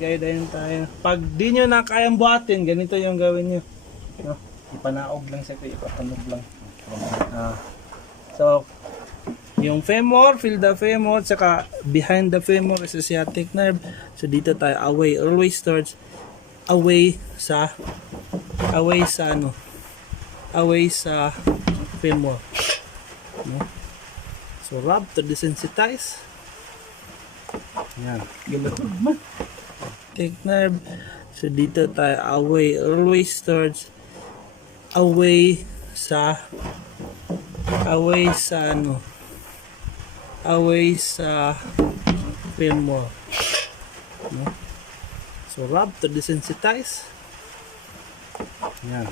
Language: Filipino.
i-guide tayo. Pag di nyo na kayang buhatin, ganito yung gawin nyo. No? Ipanaog lang siya, ipapanog lang. So, yung femur, feel the femur, saka behind the femur is the sciatic nerve. So dito tayo away, always starts away sa femur. No? So rub to desensitize. Yan. Sciatic nerve. So dito tayo away, always starts away sa femur. No? So rub to desensitize. Yan.